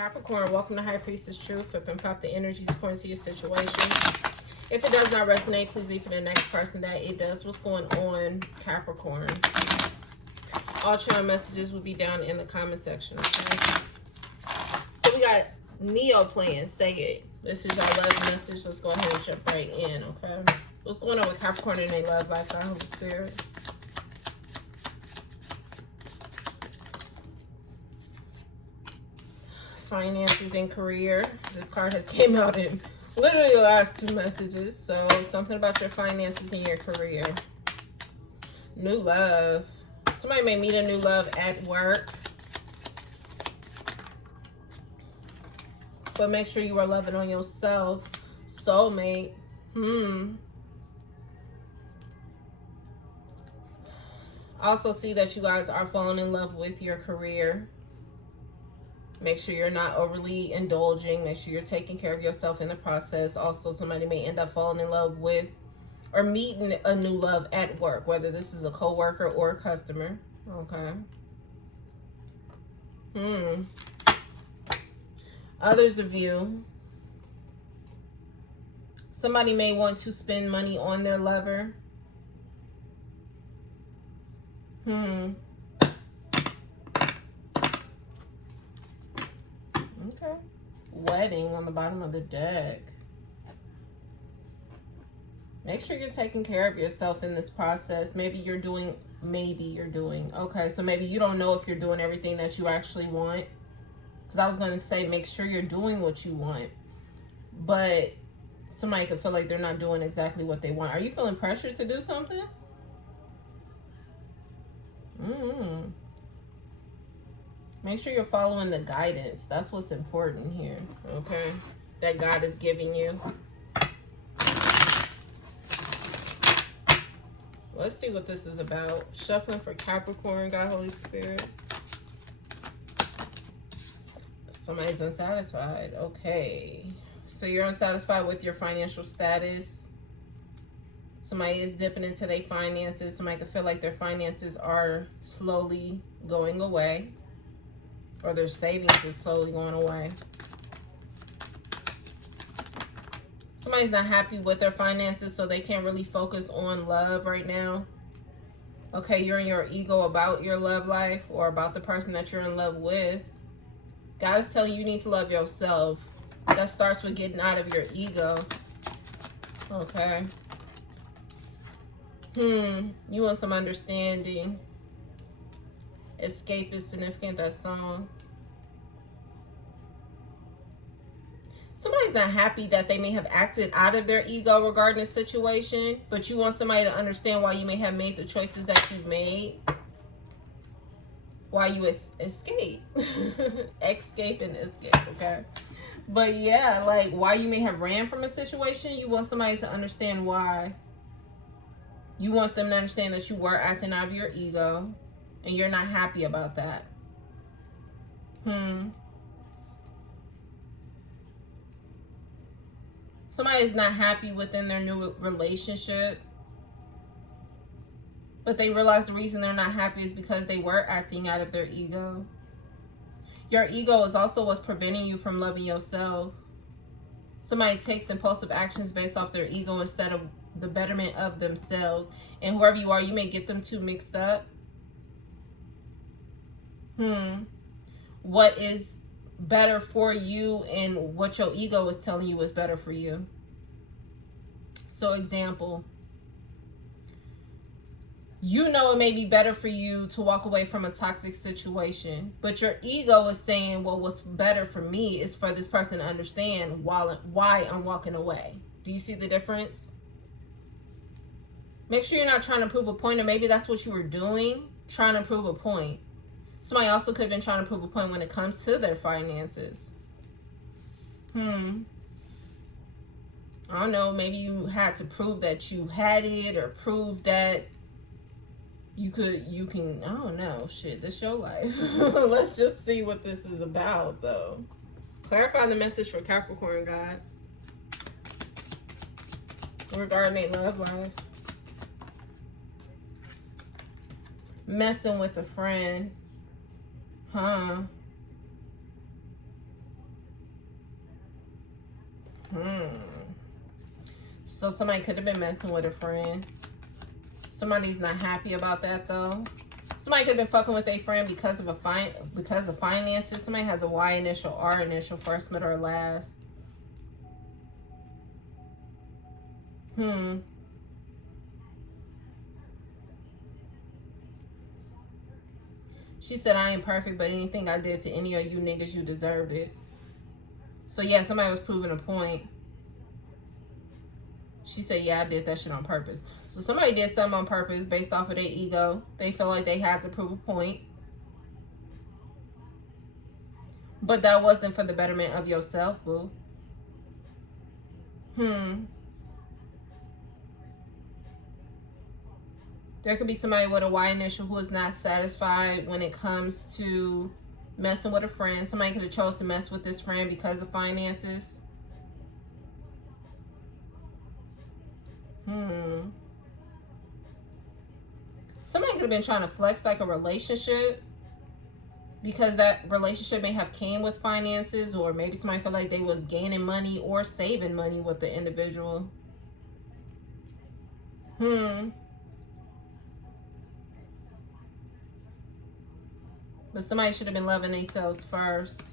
Capricorn, welcome to High Priestess Truth. Flip and pop the energies according to your situation. If it does not resonate, please leave for the next person that it does. What's going on, Capricorn? All channel messages will be down in the comment section, okay? So we got Neo playing Say It. This is our love message. Let's go ahead and jump right in, okay? What's going on with Capricorn in their love life, God, Holy Spirit? Finances and career. This card has came out in literally the last two messages. So something about your finances and your career. New love. Somebody may meet a new love at work. But make sure you are loving on yourself. Soulmate. Also see that you guys are falling in love with your career. Make sure you're not overly indulging. Make sure you're taking care of yourself in the process. Also, somebody may end up falling in love with or meeting a new love at work, whether this is a co-worker or a customer. Okay. Others of you, somebody may want to spend money on their lover. Okay. Wedding on the bottom of the deck. Make sure you're taking care of yourself in this process. Maybe you're doing. Okay, so maybe you don't know if you're doing everything that you actually want. Because I was going to say, make sure you're doing what you want. But somebody could feel like they're not doing exactly what they want. Are you feeling pressured to do something? Make sure you're following the guidance. That's what's important here, okay? That God is giving you. Let's see what this is about. Shuffling for Capricorn, God, Holy Spirit. Somebody's unsatisfied. Okay. So you're unsatisfied with your financial status. Somebody is dipping into their finances. Somebody could feel like their finances are slowly going away. Or their savings is slowly going away. Somebody's not happy with their finances, so they can't really focus on love right now. Okay, you're in your ego about your love life or about the person that you're in love with. God is telling you, you need to love yourself. That starts with getting out of your ego. Okay. You want some understanding. Escape is significant, that song. Somebody's not happy that they may have acted out of their ego regarding the situation, but you want somebody to understand why you may have made the choices that you've made. Why you escape. Escape and escape, okay? But yeah, like why you may have ran from a situation, you want somebody to understand why. You want them to understand that you were acting out of your ego. And you're not happy about that. Somebody is not happy within their new relationship. But they realize the reason they're not happy is because they were acting out of their ego. Your ego is also what's preventing you from loving yourself. Somebody takes impulsive actions based off their ego instead of the betterment of themselves. And whoever you are, you may get them two mixed up. What is better for you and what your ego is telling you is better for you. So example, you know it may be better for you to walk away from a toxic situation, but your ego is saying, well, what's better for me is for this person to understand why I'm walking away. Do you see the difference? Make sure you're not trying to prove a point, or maybe that's what you were doing, trying to prove a point. Somebody also could have been trying to prove a point when it comes to their finances. I don't know, maybe you had to prove that you had it or prove that you can, I don't know, shit, this your life. Let's just see what this is about, though. Clarify the message for Capricorn, God. Regarding their love life. Messing with a friend. So somebody could have been messing with a friend. Somebody's not happy about that though. Somebody could have been fucking with a friend because of finances. Somebody has a Y initial, R initial, first, middle, or last. She said, I ain't perfect, but anything I did to any of you niggas, you deserved it. So yeah, somebody was proving a point. She said, yeah, I did that shit on purpose. So somebody did something on purpose based off of their ego. They feel like they had to prove a point. But that wasn't for the betterment of yourself, boo. There could be somebody with a Y initial who is not satisfied when it comes to messing with a friend. Somebody could have chose to mess with this friend because of finances. Somebody could have been trying to flex like a relationship because that relationship may have came with finances, or maybe somebody felt like they was gaining money or saving money with the individual. But somebody should have been loving themselves first.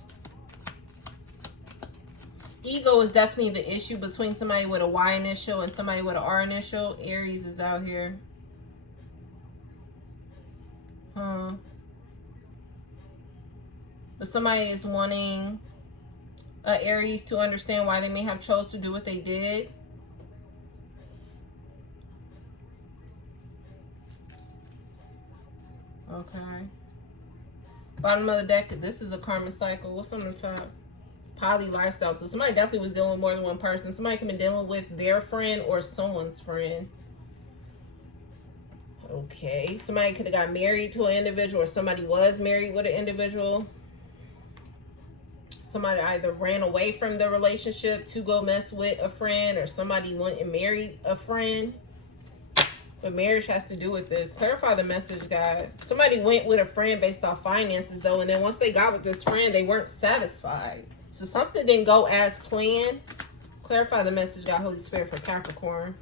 Ego is definitely the issue between somebody with a Y initial and somebody with an R initial. Aries is out here. But somebody is wanting Aries to understand why they may have chose to do what they did. Okay. Bottom of the deck, this is a karma cycle. What's on the top? Poly lifestyle. So somebody definitely was dealing with more than one person. Somebody could be dealing with their friend or someone's friend. Okay. Somebody could have got married to an individual, or somebody was married with an individual. Somebody either ran away from the relationship to go mess with a friend, or somebody went and married a friend. But marriage has to do with this. Clarify the message, God. Somebody went with a friend based off finances, though, and then once they got with this friend, they weren't satisfied. So something didn't go as planned. Clarify the message, God, Holy Spirit, for Capricorn.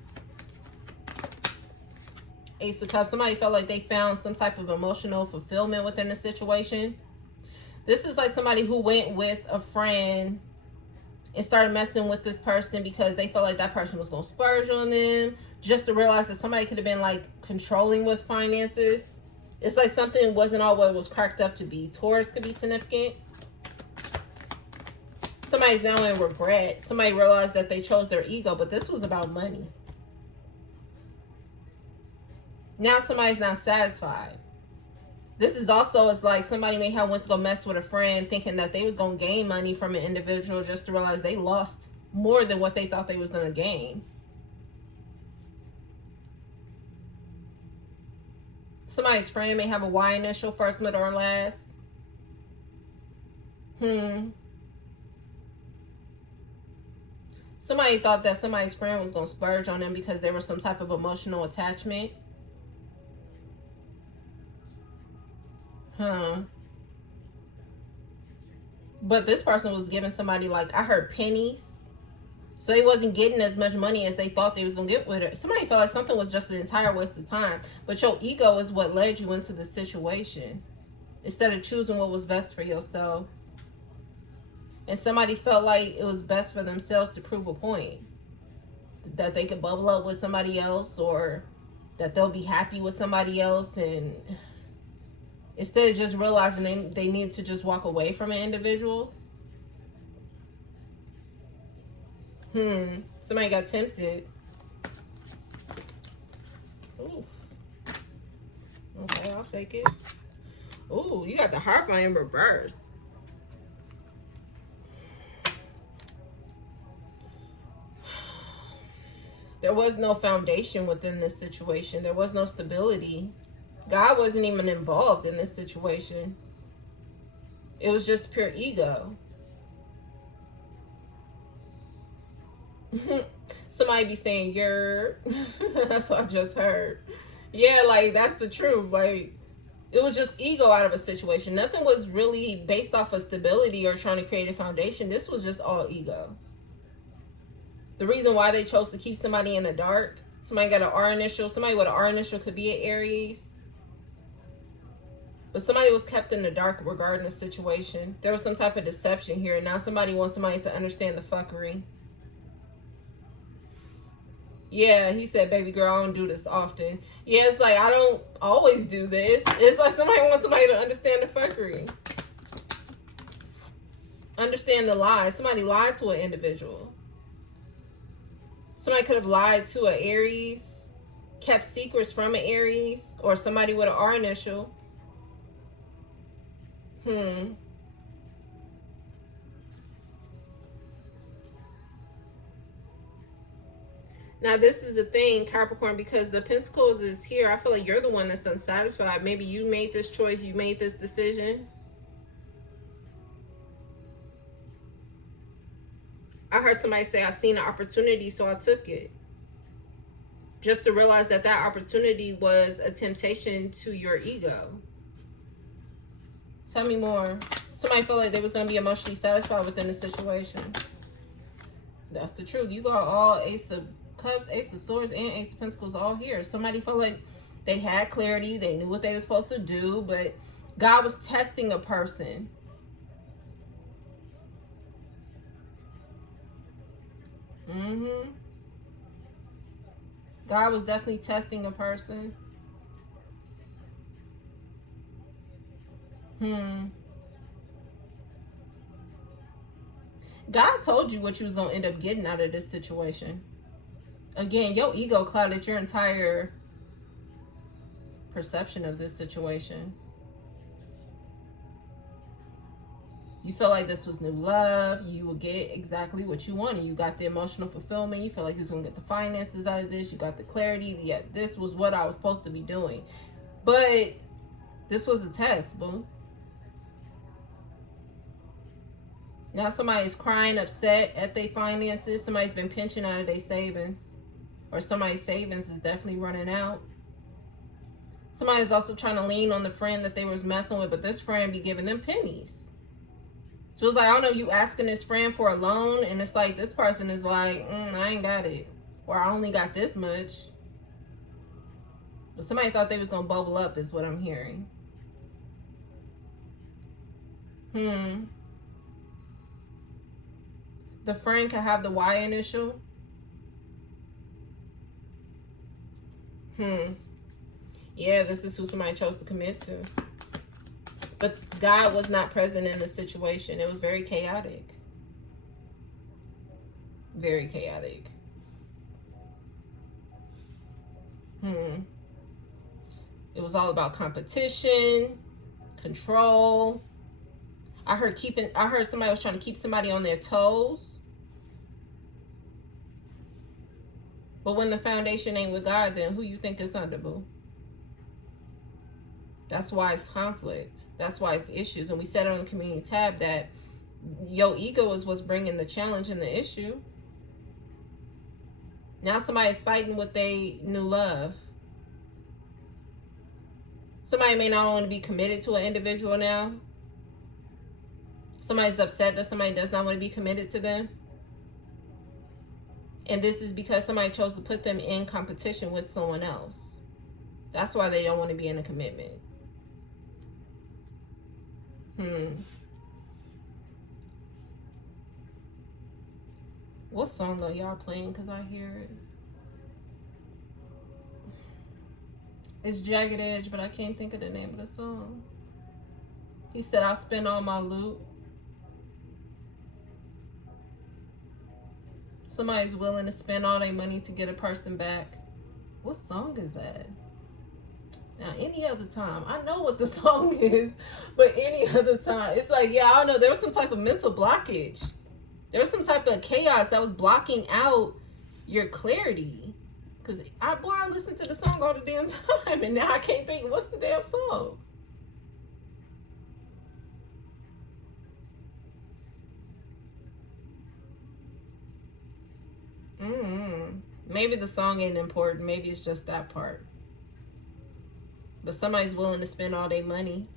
Ace of Cups. Somebody felt like they found some type of emotional fulfillment within the situation. This is like somebody who went with a friend and started messing with this person because they felt like that person was going to splurge on them, just to realize that somebody could have been like controlling with finances. It's like something wasn't all what it was cracked up to be. Taurus could be significant. Somebody's now in regret. Somebody realized that they chose their ego, but this was about money. Now somebody's not satisfied. This is also, it's like somebody may have went to go mess with a friend thinking that they was going to gain money from an individual, just to realize they lost more than what they thought they was going to gain. Somebody's friend may have a Y initial, first, middle, or last. Somebody thought that somebody's friend was going to splurge on them because there was some type of emotional attachment. But this person was giving somebody, like, I heard pennies. So they wasn't getting as much money as they thought they was going to get with her. Somebody felt like something was just an entire waste of time. But your ego is what led you into the situation, instead of choosing what was best for yourself. And somebody felt like it was best for themselves to prove a point. That they could bubble up with somebody else, or that they'll be happy with somebody else. And instead of just realizing they need to just walk away from an individual. Somebody got tempted. Ooh. Okay, I'll take it. Ooh, you got the Hierophant in reverse. There was no foundation within this situation. There was no stability. God wasn't even involved in this situation. It was just pure ego. Somebody be saying, you're... That's what I just heard. Yeah, like, that's the truth. Like, it was just ego out of a situation. Nothing was really based off of stability or trying to create a foundation. This was just all ego. The reason why they chose to keep somebody in the dark, somebody got an R initial, somebody with an R initial could be an Aries. But somebody was kept in the dark regarding the situation. There was some type of deception here. Now somebody wants somebody to understand the fuckery. Yeah, he said, baby girl, I don't do this often. Yeah, it's like, I don't always do this. It's like somebody wants somebody to understand the fuckery. Understand the lies. Somebody lied to an individual. Somebody could have lied to an Aries, kept secrets from an Aries, or somebody with an R initial. Now, this is the thing, Capricorn, because the Pentacles is here. I feel like you're the one that's unsatisfied. Maybe you made this choice. You made this decision. I heard somebody say, I seen an opportunity, so I took it. Just to realize that that opportunity was a temptation to your ego. Tell me more. Somebody felt like they was going to be emotionally satisfied within the situation. That's the truth. You got all Ace of Cups, Ace of Swords, and Ace of Pentacles all here. Somebody felt like they had clarity. They knew what they were supposed to do, but God was testing a person. God was definitely testing a person. God told you what you was going to end up getting out of this situation. Again, your ego clouded your entire perception of this situation. You felt like this was new love. You would get exactly what you wanted. You got the emotional fulfillment. You felt like you was going to get the finances out of this. You got the clarity. Yeah, this was what I was supposed to be doing. But this was a test, boo. Now somebody's crying, upset at their finances. Somebody's been pinching out of their savings. Or somebody's savings is definitely running out. Somebody's also trying to lean on the friend that they was messing with, but this friend be giving them pennies. So it's like, I don't know, you asking this friend for a loan, and it's like this person is like, I ain't got it. Or I only got this much. But somebody thought they was going to bubble up is what I'm hearing. The friend could have the Y initial. Yeah, this is who somebody chose to commit to. But God was not present in the situation. It was very chaotic. Very chaotic. It was all about competition, control. I heard somebody was trying to keep somebody on their toes. But when the foundation ain't with God, then who you think is under, boo? That's why it's conflict. That's why it's issues. And we said on the community tab that your ego is what's bringing the challenge and the issue. Now somebody's fighting with their new love. Somebody may not want to be committed to an individual now. Somebody's upset that somebody does not want to be committed to them. And this is because somebody chose to put them in competition with someone else. That's why they don't want to be in a commitment. What song are y'all playing? Because I hear it. It's Jagged Edge, but I can't think of the name of the song. He said, I'll spend all my loot. Somebody's willing to spend all their money to get a person back. What song is that? Now, any other time, I know what the song is, but any other time, it's like, yeah, I don't know. There was some type of mental blockage. There was some type of chaos that was blocking out your clarity. Because I listened to the song all the damn time, and now I can't think, what's the damn song? Maybe the song ain't important. Maybe it's just that part. But somebody's willing to spend all their money.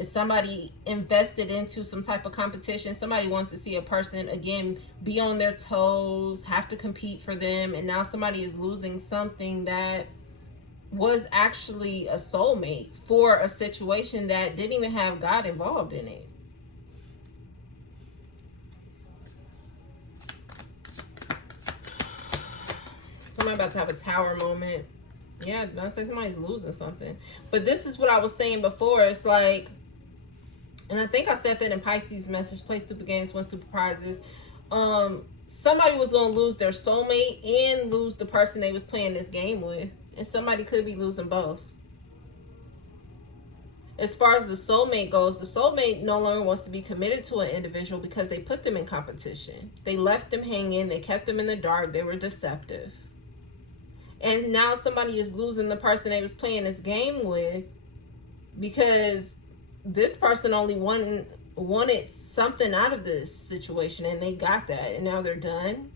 Is somebody invested into some type of competition? Somebody wants to see a person, again, be on their toes, have to compete for them, and now somebody is losing something that was actually a soulmate for a situation that didn't even have God involved in it. Somebody about to have a tower moment. Yeah, don't say somebody's losing something. But this is what I was saying before. It's like, and I think I said that in Pisces message, play stupid games, win stupid prizes. Somebody was going to lose their soulmate and lose the person they was playing this game with. And somebody could be losing both. As far as the soulmate goes, the soulmate no longer wants to be committed to an individual because they put them in competition. They left them hanging. They kept them in the dark. They were deceptive. And now somebody is losing the person they was playing this game with because this person only wanted something out of this situation, and they got that, and now they're done.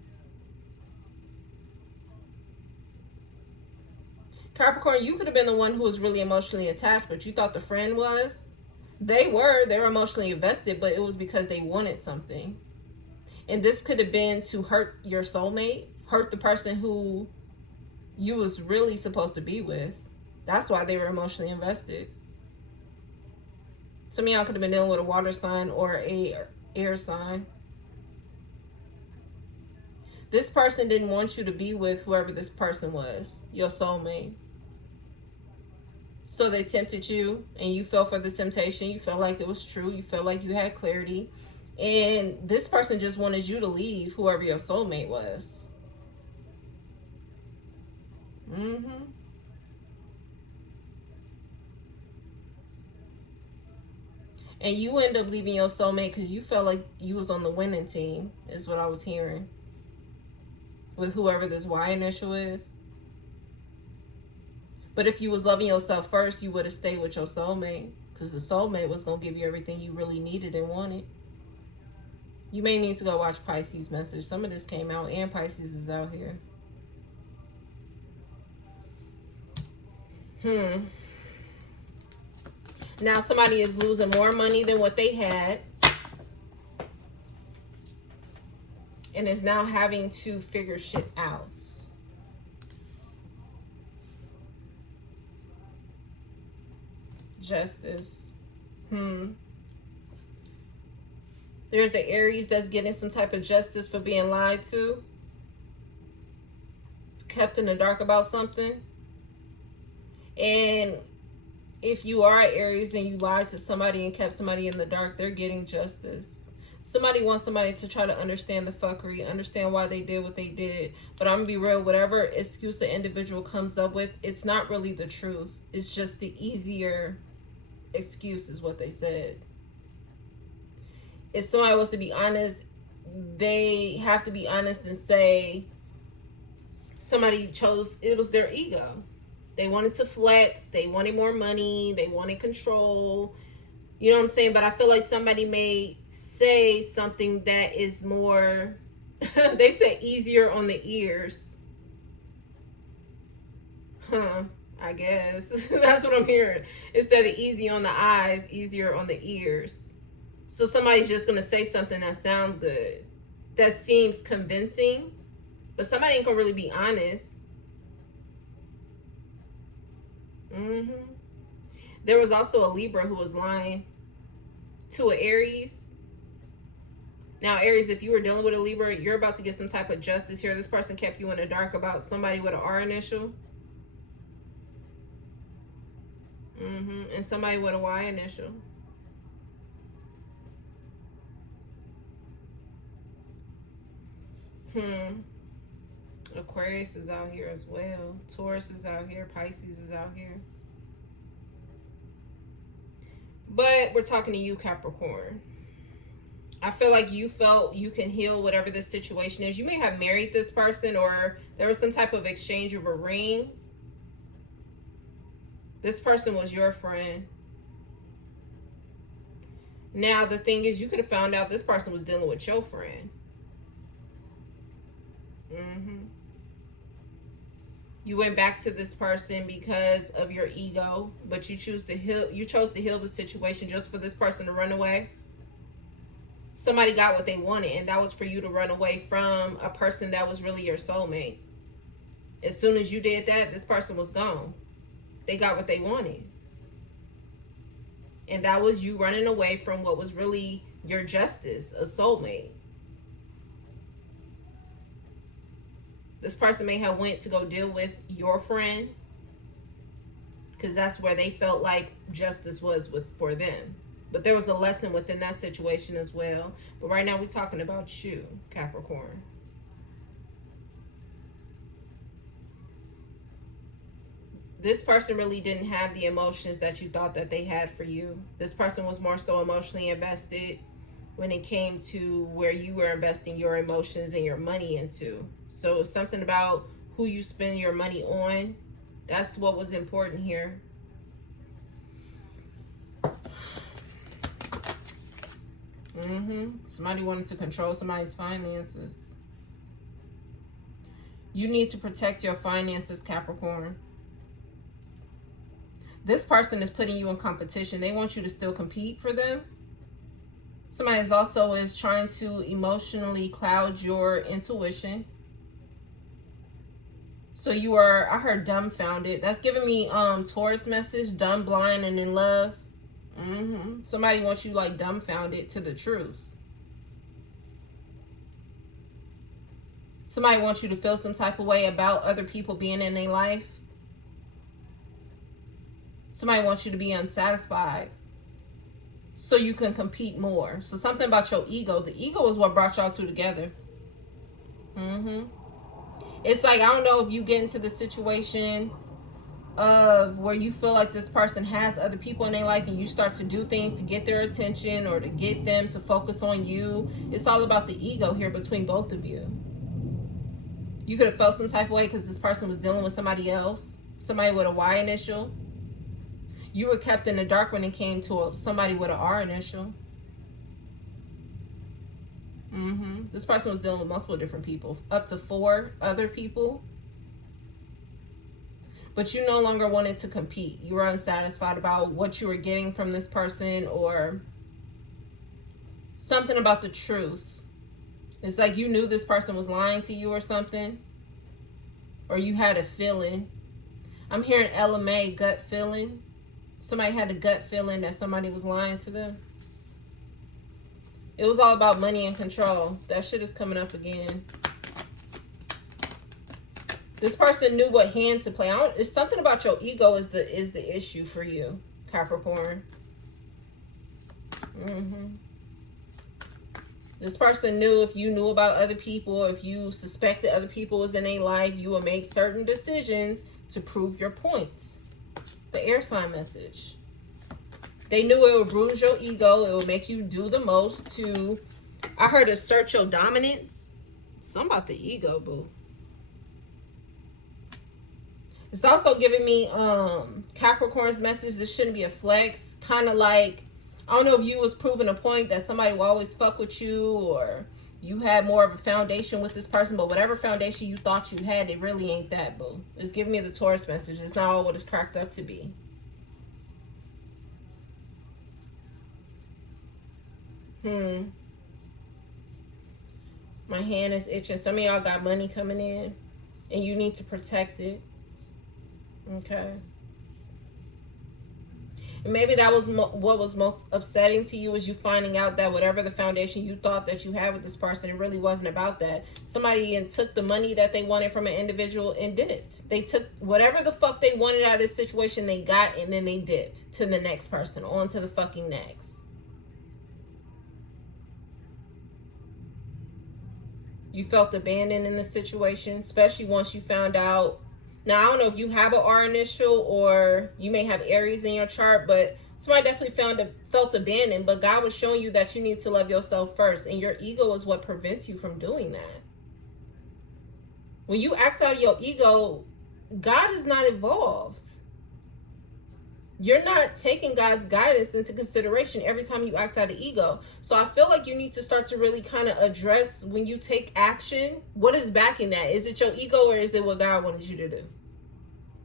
Capricorn, you could have been the one who was really emotionally attached, but you thought the friend was. They were emotionally invested, but it was because they wanted something. And this could have been to hurt your soulmate, hurt the person who you was really supposed to be with. That's why they were emotionally invested. Some of y'all could have been dealing with a water sign or a air sign. This person didn't want you to be with whoever this person was, your soulmate. So they tempted you, and you fell for the temptation. You felt like it was true. You felt like you had clarity. And this person just wanted you to leave whoever your soulmate was. And you end up leaving your soulmate because you felt like you was on the winning team, is what I was hearing. With whoever this Y initial is. But if you was loving yourself first, you would have stayed with your soulmate. Because the soulmate was going to give you everything you really needed and wanted. You may need to go watch Pisces message. Some of this came out, and Pisces is out here. Now somebody is losing more money than what they had. And is now having to figure shit out. Justice. There's the Aries that's getting some type of justice for being lied to. Kept in the dark about something. And if you are Aries and you lied to somebody and kept somebody in the dark, they're getting justice. Somebody wants somebody to try to understand the fuckery, understand why they did what they did. But I'm going to be real, whatever excuse the individual comes up with, it's not really the truth. It's just the easier excuse is what they said. If somebody was to be honest, they have to be honest and say somebody chose, it was their ego. They wanted to flex. They wanted more money. They wanted control. You know what I'm saying? But I feel like somebody may say something that is more, they say easier on the ears. I guess. That's what I'm hearing. Instead of easy on the eyes, easier on the ears. So somebody's just going to say something that sounds good. That seems convincing. But somebody ain't going to really be honest. There was also a Libra who was lying to an Aries. Now, Aries, if you were dealing with a Libra, you're about to get some type of justice here. This person kept you in the dark about somebody with an R initial. And somebody with a Y initial. Aquarius is out here as well. Taurus is out here. Pisces is out here. But we're talking to you, Capricorn. I feel like you felt you can heal whatever this situation is. You may have married this person, or there was some type of exchange of a ring. This person was your friend. Now, the thing is, you could have found out this person was dealing with your friend. You went back to this person because of your ego, but you chose to heal the situation just for this person to run away. Somebody got what they wanted, and that was for you to run away from a person that was really your soulmate. As soon as you did that, this person was gone. They got what they wanted. And that was you running away from what was really your justice, a soulmate. This person may have went to go deal with your friend because that's where they felt like justice was for them. But there was a lesson within that situation as well. But right now we're talking about you, Capricorn. This person really didn't have the emotions that you thought that they had for you. This person was more so emotionally invested when it came to where you were investing your emotions and your money into. So it's something about who you spend your money on. That's what was important here. Somebody wanted to control somebody's finances. You need to protect your finances, Capricorn. This person is putting you in competition. They want you to still compete for them. Somebody is trying to emotionally cloud your intuition. So you are, I heard dumbfounded. That's giving me Taurus message, dumb, blind, and in love. Somebody wants you like dumbfounded to the truth. Somebody wants you to feel some type of way about other people being in their life. Somebody wants you to be unsatisfied so you can compete more. So something about your ego. The ego is what brought y'all two together. It's like, I don't know if you get into the situation of where you feel like this person has other people in their life and you start to do things to get their attention or to get them to focus on you. It's all about the ego here between both of you. You could have felt some type of way because this person was dealing with somebody else, somebody with a Y initial. You were kept in the dark when it came to somebody with an R initial. This person was dealing with multiple different people, up to 4 other people. But you no longer wanted to compete. You were unsatisfied about what you were getting from this person or something about the truth. It's like you knew this person was lying to you or something. Or you had a feeling. I'm hearing LMA, gut feeling. Somebody had a gut feeling that somebody was lying to them. It was all about money and control. That shit is coming up again. This person knew what hand to play. It's something about your ego is the issue for you, Capricorn. This person knew if you knew about other people, if you suspected other people was in their life, you would make certain decisions to prove your points. The air sign message. They knew it would bruise your ego. It would make you do the most to, I heard, assert your dominance. Something about the ego, boo. It's also giving me Capricorn's message. This shouldn't be a flex. Kind of like, I don't know if you was proving a point that somebody will always fuck with you or you had more of a foundation with this person, but whatever foundation you thought you had, it really ain't that, boo. It's giving me the Taurus message. It's not all what it's cracked up to be. My hand is itching. Some of y'all got money coming in and you need to protect it. Okay. And maybe that was what was most upsetting to you, is you finding out that whatever the foundation you thought that you had with this person, it really wasn't about that. Somebody took the money that they wanted from an individual and dipped. They took whatever the fuck they wanted out of this situation, they got, and then they dipped to the next person, on to the fucking next. You felt abandoned in this situation, especially once you found out. Now, I don't know if you have an R initial or you may have Aries in your chart, but somebody definitely felt abandoned. But God was showing you that you need to love yourself first, and your ego is what prevents you from doing that. When you act out of your ego, God is not involved. You're not taking God's guidance into consideration every time you act out of ego. So I feel like you need to start to really kind of address, when you take action, what is backing that? Is it your ego or is it what God wanted you to do?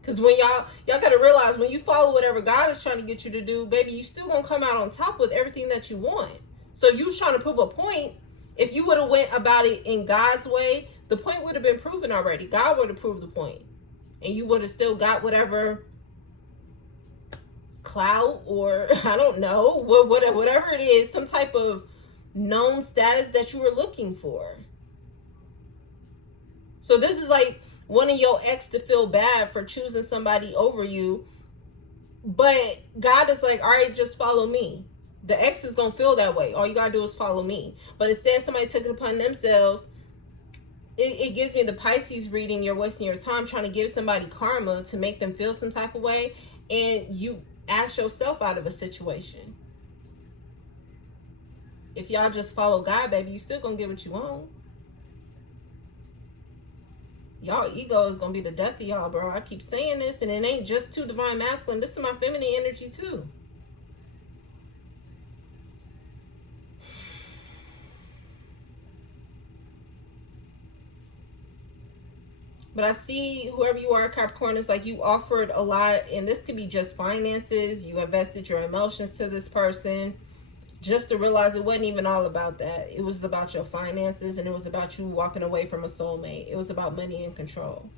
Because when y'all got to realize, when you follow whatever God is trying to get you to do, baby, you still going to come out on top with everything that you want. So if you was trying to prove a point, if you would have went about it in God's way, the point would have been proven already. God would have proved the point. And you would have still got whatever clout, or I don't know, whatever it is, some type of known status that you were looking for. So this is like wanting your ex to feel bad for choosing somebody over you. But God is like, all right, just follow me. The ex is going to feel that way. All you got to do is follow me. But instead, somebody took it upon themselves. It gives me the Pisces reading. You're wasting your time trying to give somebody karma to make them feel some type of way. And you ask yourself out of a situation. If y'all just follow God, baby, you still going to get what you want. Y'all ego is going to be the death of y'all, bro. I keep saying this, and it ain't just to divine masculine. This is my feminine energy, too. But I see whoever you are, Capricorn, is like you offered a lot, and this could be just finances. You invested your emotions to this person just to realize it wasn't even all about that. It was about your finances, and it was about you walking away from a soulmate. It was about money and control.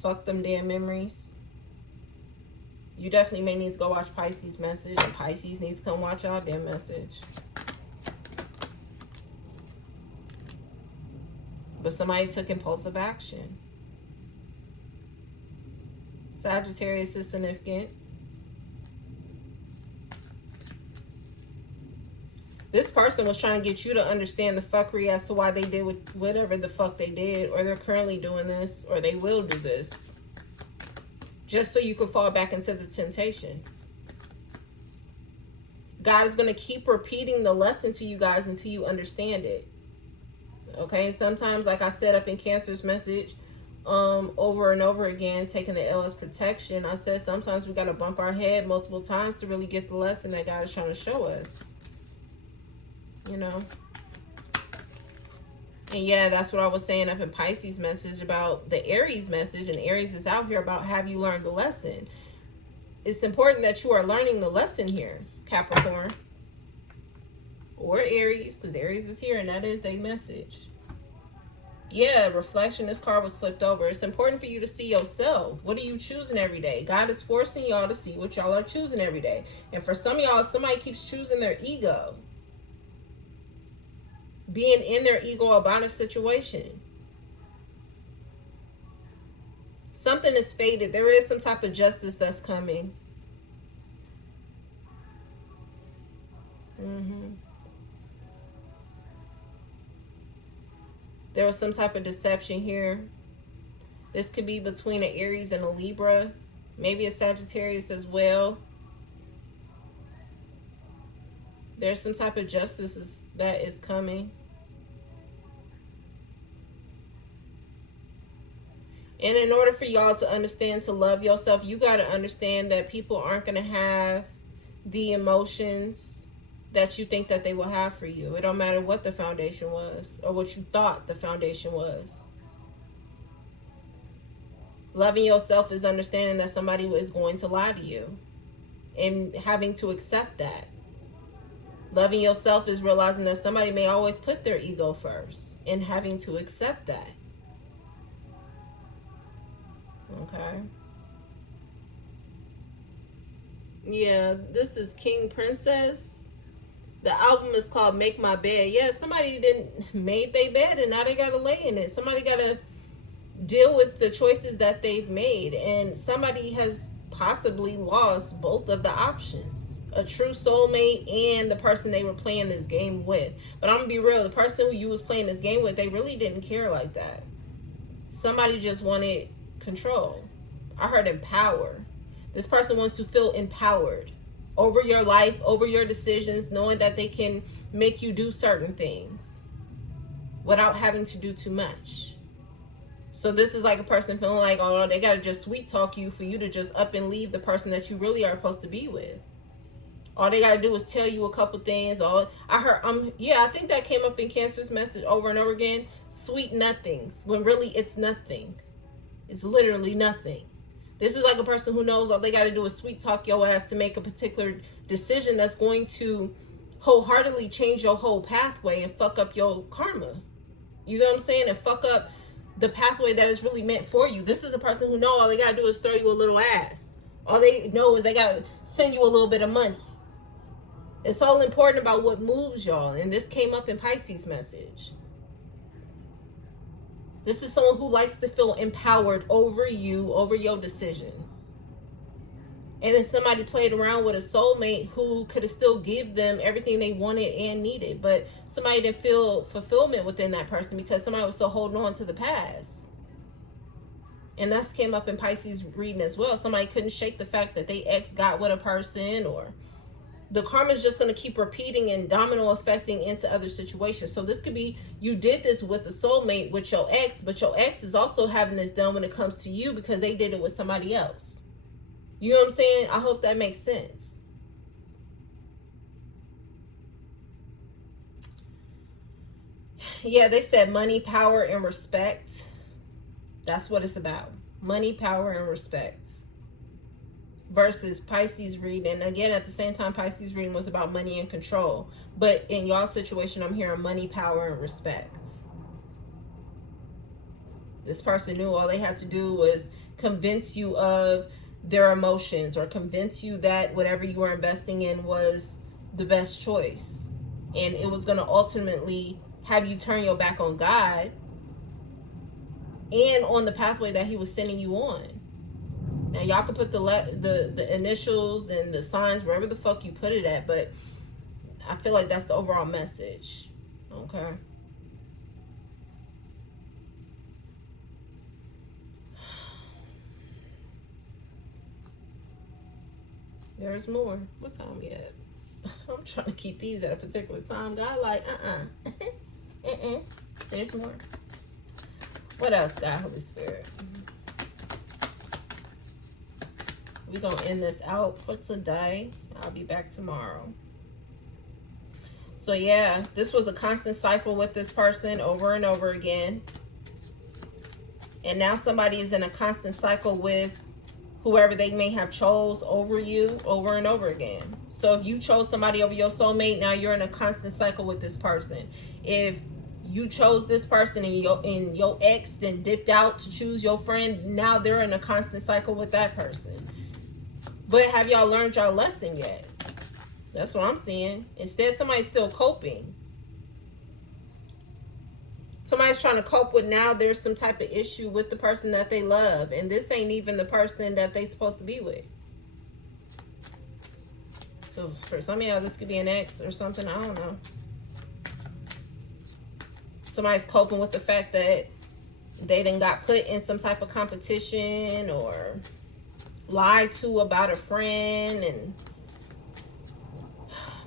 Fuck them damn memories. You definitely may need to go watch Pisces message, and Pisces needs to come watch our damn message. But somebody took impulsive action. Sagittarius is significant. This person was trying to get you to understand the fuckery as to why they did whatever the fuck they did, or they're currently doing this, or they will do this. Just so you can fall back into the temptation. God is going to keep repeating the lesson to you guys until you understand it. Okay, sometimes, like I said up in Cancer's message, over and over again, taking the L as protection, I said sometimes we got to bump our head multiple times to really get the lesson that God is trying to show us. You know? And yeah, that's what I was saying up in Pisces message about the Aries message, and Aries is out here about, have you learned the lesson? It's important that you are learning the lesson here, Capricorn. Or Aries, because Aries is here, and that is their message. Yeah, reflection. This card was flipped over. It's important for you to see yourself. What are you choosing every day? God is forcing y'all to see what y'all are choosing every day. And for some of y'all, somebody keeps choosing their ego. Being in their ego about a situation. Something is fated. There is some type of justice that's coming. There was some type of deception here. This could be between an Aries and a Libra. Maybe a Sagittarius as well. There's some type of justice that is coming. And in order for y'all to understand, to love yourself, you got to understand that people aren't going to have the emotions that you think that they will have for you. It don't matter what the foundation was or what you thought the foundation was. Loving yourself is understanding that somebody is going to lie to you and having to accept that. Loving yourself is realizing that somebody may always put their ego first and having to accept that. Okay. Yeah, this is King Princess. The album is called Make My Bed. Yeah, somebody didn't made their bed and now they got to lay in it. Somebody got to deal with the choices that they've made. And somebody has possibly lost both of the options. A true soulmate and the person they were playing this game with. But I'm going to be real. The person who you was playing this game with, they really didn't care like that. Somebody just wanted control. I heard empower. This person wants to feel empowered over your life, over your decisions, knowing that they can make you do certain things without having to do too much. So this is like a person feeling like, oh, they got to just sweet talk you for you to just up and leave the person that you really are supposed to be with. All they got to do is tell you a couple things. I think that came up in Cancer's message over and over again. Sweet nothings, when really it's nothing. It's literally nothing. This is like a person who knows all they got to do is sweet talk your ass to make a particular decision that's going to wholeheartedly change your whole pathway and fuck up your karma. You know what I'm saying? And fuck up the pathway that is really meant for you. This is a person who know all they got to do is throw you a little ass. All they know is they got to send you a little bit of money. It's all important about what moves y'all. And this came up in Pisces message. This is someone who likes to feel empowered over you, over your decisions. And then somebody played around with a soulmate who could have still give them everything they wanted and needed. But somebody didn't feel fulfillment within that person because somebody was still holding on to the past. And that's came up in Pisces reading as well. Somebody couldn't shake the fact that they ex got with a person, or the karma is just going to keep repeating and domino affecting into other situations. So this could be you did this with a soulmate with your ex, but your ex is also having this done when it comes to you because they did it with somebody else. You know what I'm saying? I hope that makes sense. Yeah, they said money, power, and respect. That's what it's about. Money, power, and respect. Versus Pisces reading. And again, at the same time, Pisces reading was about money and control. But in y'all's situation, I'm hearing money, power, and respect. This person knew all they had to do was convince you of their emotions, or convince you that whatever you were investing in was the best choice. And it was going to ultimately have you turn your back on God and on the pathway that he was sending you on. Now, y'all can put the initials and the signs wherever the fuck you put it at, but I feel like that's the overall message. Okay. There's more. What time we at? I'm trying to keep these at a particular time. God, like, There's more. What else, God, Holy Spirit? We're going to end this out for today. I'll be back tomorrow. So, yeah, this was a constant cycle with this person over and over again. And now somebody is in a constant cycle with whoever they may have chose over you over and over again. So if you chose somebody over your soulmate, now you're in a constant cycle with this person. If you chose this person and your ex then dipped out to choose your friend, now they're in a constant cycle with that person. But have y'all learned y'all lesson yet? That's what I'm seeing. Instead, somebody's still coping. Somebody's trying to cope with now there's some type of issue with the person that they love. And this ain't even the person that they supposed to be with. So for some of y'all, this could be an ex or something. I don't know. Somebody's coping with the fact that they done got put in some type of competition or lied to about a friend. And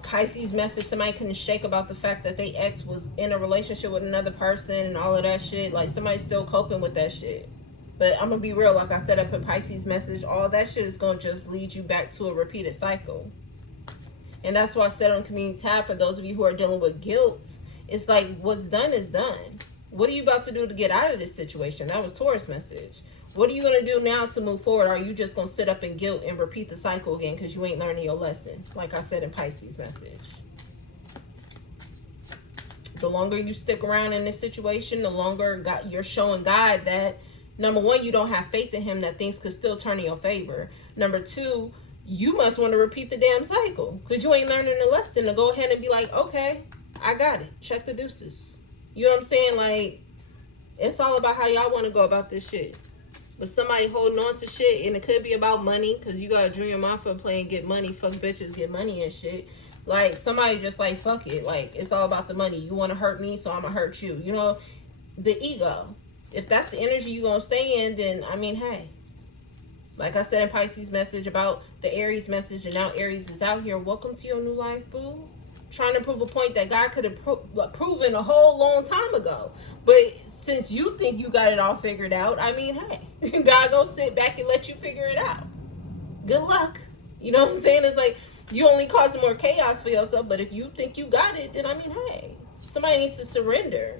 Pisces message, somebody couldn't shake about the fact that they ex was in a relationship with another person and all of that shit. Like, somebody's still coping with that shit. But I'm gonna be real, like I said up in Pisces message, all that shit is gonna just lead you back to a repeated cycle. And that's why I said on community tab, for those of you who are dealing with guilt, it's like, what's done is done. What are you about to do to get out of this situation? That was Taurus message. What are you going to do now to move forward? Or are you just going to sit up in guilt and repeat the cycle again because you ain't learning your lesson? Like I said in Pisces message. The longer you stick around in this situation, the longer you're showing God that, number one, you don't have faith in him, that things could still turn in your favor. Number two, you must want to repeat the damn cycle because you ain't learning the lesson to go ahead and be like, okay, I got it. Check the deuces. You know what I'm saying? Like, it's all about how y'all want to go about this shit. But somebody holding on to shit, and it could be about money, because you got a junior mafia playing get money, fuck bitches, get money and shit. Like, somebody just like, fuck it. Like, it's all about the money. You want to hurt me, so I'm going to hurt you. You know, the ego. If that's the energy you're going to stay in, then, I mean, hey. Like I said in Pisces message about the Aries message, and now Aries is out here. Welcome to your new life, boo. Trying to prove a point that God could have proven a whole long time ago. But since you think you got it all figured out, I mean, hey, God gonna sit back and let you figure it out. Good luck. You know what I'm saying? It's like, you only causing more chaos for yourself, but if you think you got it, then I mean, hey, somebody needs to surrender.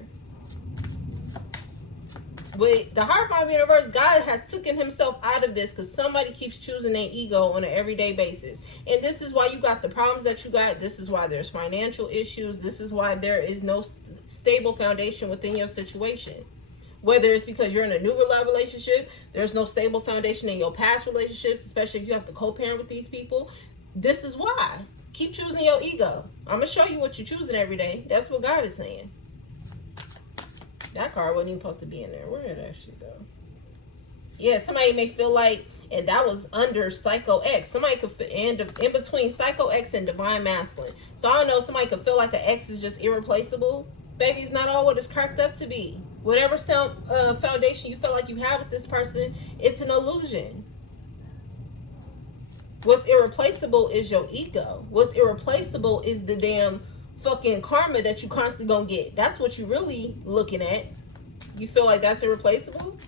With the Hierophant being reversed, God has taken himself out of this because somebody keeps choosing their ego on an everyday basis. And this is why you got the problems that you got. This is why there's financial issues. This is why there is no stable foundation within your situation. Whether it's because you're in a new relationship, there's no stable foundation in your past relationships, especially if you have to co-parent with these people. This is why. Keep choosing your ego. I'm going to show you what you're choosing every day. That's what God is saying. That card wasn't even supposed to be in there. Where did that shit go? Yeah, somebody may feel like, and that was under Psycho X. Somebody could end in between Psycho X and Divine Masculine. So I don't know, somebody could feel like an X is just irreplaceable. Baby, it's not all what it's cracked up to be. Whatever foundation you feel like you have with this person, it's an illusion. What's irreplaceable is your ego. What's irreplaceable is the damn fucking karma that you constantly gonna get. That's what you really looking at. You feel like that's irreplaceable?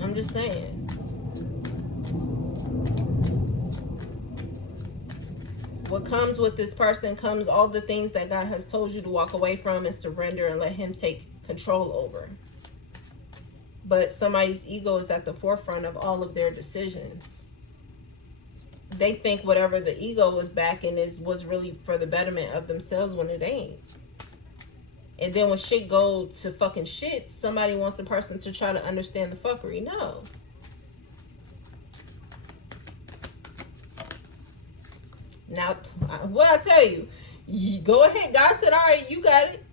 I'm just saying. What comes with this person comes all the things that God has told you to walk away from and surrender and let him take control over. But somebody's ego is at the forefront of all of their decisions. They think whatever the ego was backing was really for the betterment of themselves when it ain't. And then when shit go to fucking shit, somebody wants a person to try to understand the fuckery. No. Now, what I tell you, go ahead. God said, all right, you got it.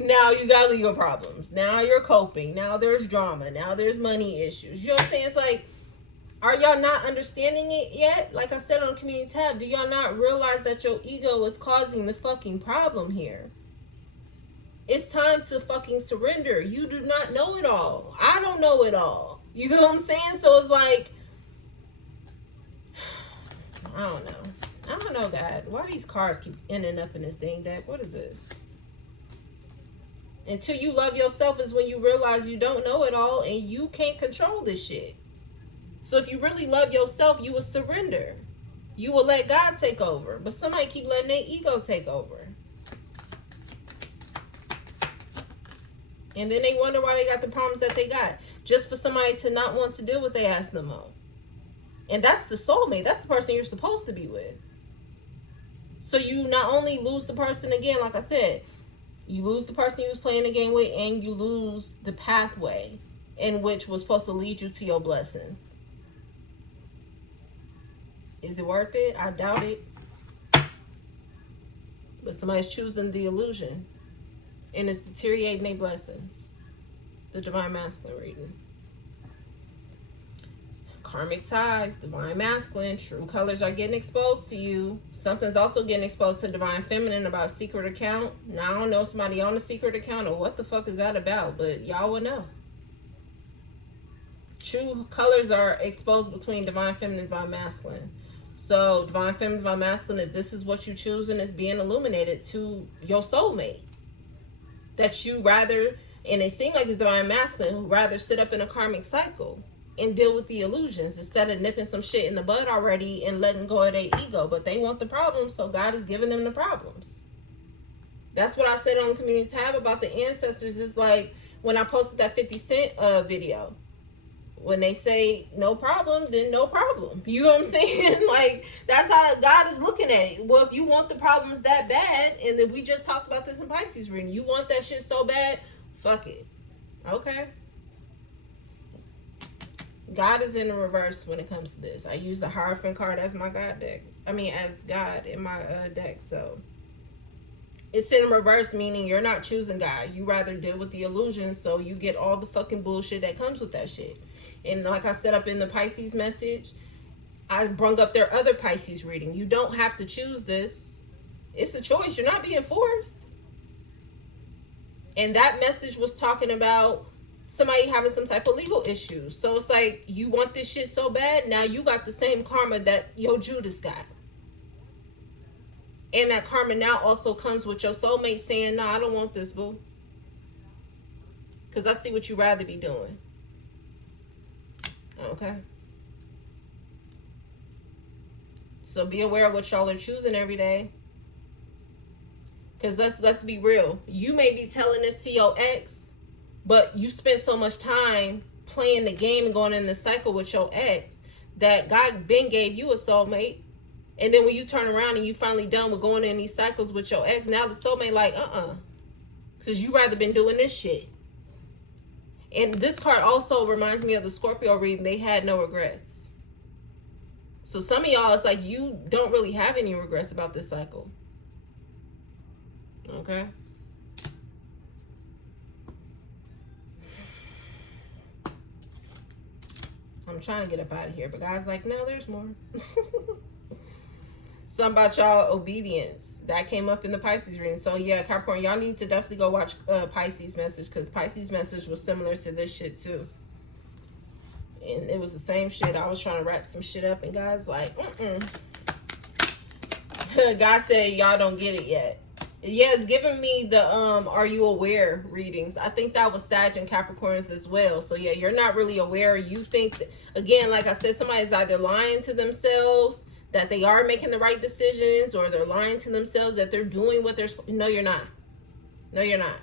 Now you got legal problems. Now you're coping. Now there's drama. Now there's money issues. You know what I'm saying? It's like, are y'all not understanding it yet? Like I said on Community Tab, do y'all not realize that your ego is causing the fucking problem here? It's time to fucking surrender. You do not know it all. I don't know it all. You know what I'm saying? So it's like, I don't know. I don't know, God. Why these cards keep ending up in this dang deck? What is this? Until you love yourself is when you realize you don't know it all and you can't control this shit. So if you really love yourself, you will surrender. You will let God take over. But somebody keep letting their ego take over. And then they wonder why they got the problems that they got. Just for somebody to not want to deal with their ass no more. And that's the soulmate. That's the person you're supposed to be with. So you not only lose the person again, like I said, you lose the person you was playing the game with, and you lose the pathway in which was supposed to lead you to your blessings. Is it worth it? I doubt it. But somebody's choosing the illusion, and it's deteriorating their blessings. The Divine Masculine reading. Karmic ties, Divine Masculine, true colors are getting exposed to you. Something's also getting exposed to Divine Feminine about a secret account. Now, I don't know if somebody on a secret account or what the fuck is that about, but y'all will know. True colors are exposed between Divine Feminine and Divine Masculine. So, Divine Feminine, Divine Masculine, if this is what you choose, and it's being illuminated to your soulmate. That you rather, and it seems like it's Divine Masculine, who rather sit up in a karmic cycle and deal with the illusions instead of nipping some shit in the bud already and letting go of their ego. But they want the problems, so God is giving them the problems. That's what I said on the Community Tab about the ancestors. Is like when I posted that 50 Cent video. When they say no problem, then no problem. You know what I'm saying? Like, that's how God is looking at it. Well, if you want the problems that bad, and then we just talked about this in Pisces reading, you want that shit so bad, fuck it. Okay. God is in the reverse when it comes to this. I use the Hierophant card as my God deck. As God in my deck. So it's in reverse, meaning you're not choosing God. You rather deal with the illusion, so you get all the fucking bullshit that comes with that shit. And like I said up in the Pisces message, I brung up their other Pisces reading. You don't have to choose this. It's a choice. You're not being forced. And that message was talking about somebody having some type of legal issues. So it's like, you want this shit so bad, now you got the same karma that your Judas got. And that karma now also comes with your soulmate saying, no, I don't want this, boo. Because I see what you'd rather be doing. Okay? So be aware of what y'all are choosing every day. Because let's be real. You may be telling this to your ex, but you spent so much time playing the game and going in the cycle with your ex that God been gave you a soulmate. And then when you turn around and you finally done with going in these cycles with your ex, now the soulmate like, because you rather been doing this shit. And this card also reminds me of the Scorpio reading. They had no regrets. So some of y'all, it's like you don't really have any regrets about this cycle. Okay? I'm trying to get up out of here, but God's like, no, there's more. Something about y'all obedience. That came up in the Pisces reading. So yeah, Capricorn, y'all need to definitely go watch Pisces message, because Pisces message was similar to this shit too. And it was the same shit. I was trying to wrap some shit up, and God's like, God said y'all don't get it yet. Yeah, it's giving me the are you aware readings. I think that was Sag and Capricorns as well. So yeah, you're not really aware. You think that, again, like I said, somebody's either lying to themselves that they are making the right decisions, or they're lying to themselves that they're doing what they're no, you're not. No, you're not.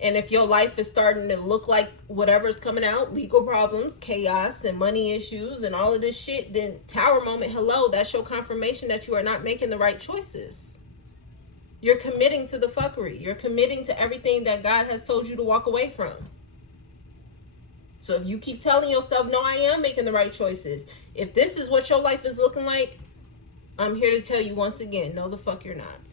And if your life is starting to look like whatever's coming out, legal problems, chaos, and money issues, and all of this shit, then Tower moment, hello, that's your confirmation that you are not making the right choices. You're committing to the fuckery. You're committing to everything that God has told you to walk away from. So if you keep telling yourself, no, I am making the right choices. If this is what your life is looking like, I'm here to tell you once again, no, the fuck you're not.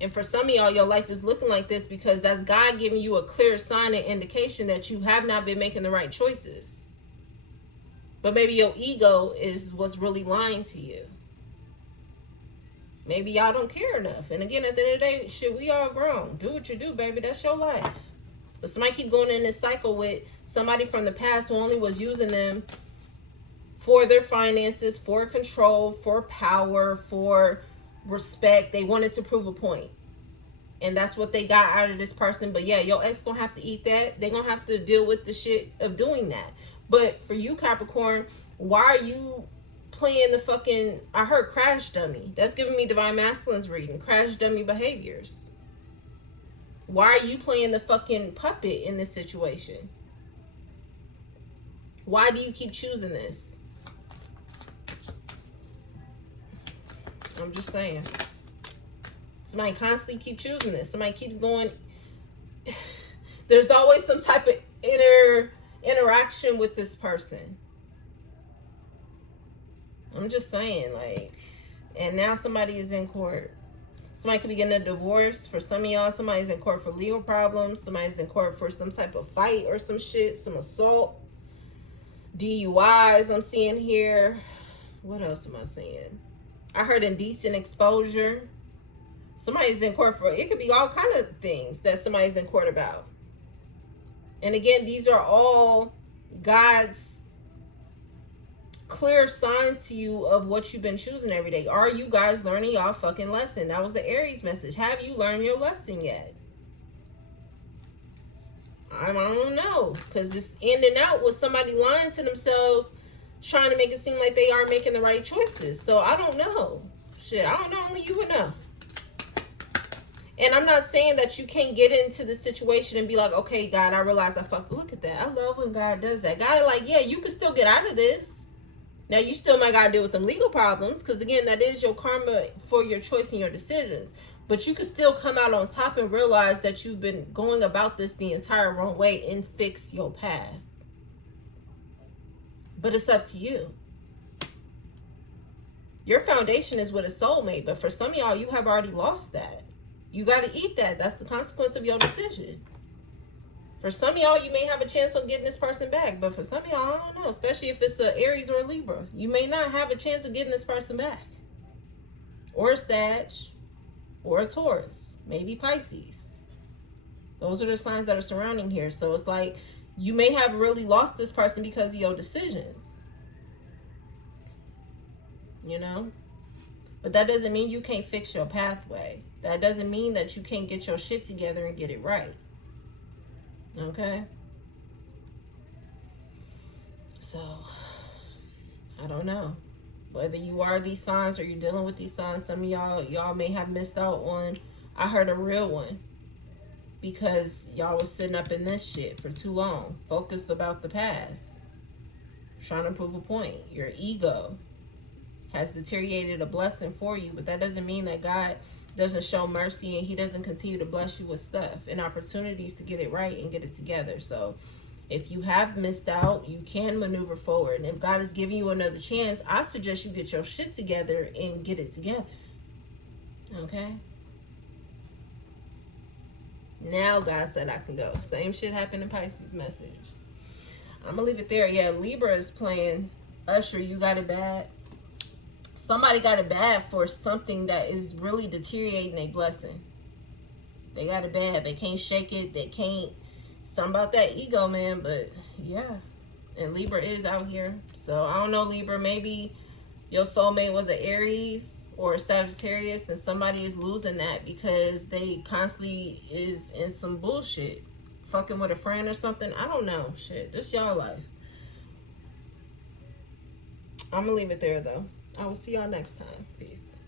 And for some of y'all, your life is looking like this because that's God giving you a clear sign and indication that you have not been making the right choices. But maybe your ego is what's really lying to you. Maybe y'all don't care enough. And again, at the end of the day, shit, we all grown. Do what you do, baby. That's your life. But somebody keep going in this cycle with somebody from the past who only was using them for their finances, for control, for power, for respect. They wanted to prove a point. And that's what they got out of this person. But yeah, your ex gonna have to eat that. They're gonna have to deal with the shit of doing that. But for you, Capricorn, why are you playing the fucking, I heard crash dummy. That's giving me Divine Masculine's reading. Crash dummy behaviors. Why are you playing the fucking puppet in this situation? Why do you keep choosing this? I'm just saying. Somebody constantly keep choosing this. Somebody keeps going. There's always some type of interaction with this person. I'm just saying, like, and now somebody is in court. Somebody could be getting a divorce. For some of y'all, somebody's in court for legal problems. Somebody's in court for some type of fight or some shit, some assault. DUIs I'm seeing here. What else am I seeing? I heard indecent exposure. Somebody's in court for, it could be all kind of things that somebody's in court about. And again, these are all God's clear signs to you of what you've been choosing every day. Are you guys learning y'all fucking lesson? That was the Aries message. Have you learned your lesson yet? I don't know, because it's ending out with somebody lying to themselves, trying to make it seem like they are making the right choices. So I don't know. Shit, I don't know. Only you would know. And I'm not saying that you can't get into the situation and be like, okay, God, I realize I fucked. Look at that. I love when God does that. God, like, yeah, you can still get out of this. Now, you still might got to deal with them legal problems, because, again, that is your karma for your choice and your decisions. But you can still come out on top and realize that you've been going about this the entire wrong way and fix your path. But it's up to you. Your foundation is with a soulmate, but for some of y'all, you have already lost that. You got to eat that. That's the consequence of your decision. For some of y'all, you may have a chance of getting this person back. But for some of y'all, I don't know. Especially if it's an Aries or a Libra. You may not have a chance of getting this person back. Or a Sag. Or a Taurus. Maybe Pisces. Those are the signs that are surrounding here. So it's like you may have really lost this person because of your decisions. You know? But that doesn't mean you can't fix your pathway. That doesn't mean that you can't get your shit together and get it right. Okay? So, I don't know. Whether you are these signs or you're dealing with these signs, some of y'all may have missed out on, I heard a real one, because y'all was sitting up in this shit for too long, focused about the past, trying to prove a point. Your ego has deteriorated a blessing for you, but that doesn't mean that God doesn't show mercy and he doesn't continue to bless you with stuff and opportunities to get it right and get it together. So if you have missed out, you can maneuver forward. And if God is giving you another chance, I suggest you get your shit together and get it together. Okay? Now God said I can go. Same shit happened in Pisces message. I'm going to leave it there. Yeah, Libra is playing Usher, you got it bad. Somebody got it bad for something that is really deteriorating a blessing. They got it bad. They can't shake it. They can't. Something about that ego, man. But yeah. And Libra is out here. So I don't know, Libra. Maybe your soulmate was an Aries or a Sagittarius, and somebody is losing that because they constantly is in some bullshit. Fucking with a friend or something. I don't know. Shit. This y'all life. I'm going to leave it there, though. I will see y'all next time. Peace.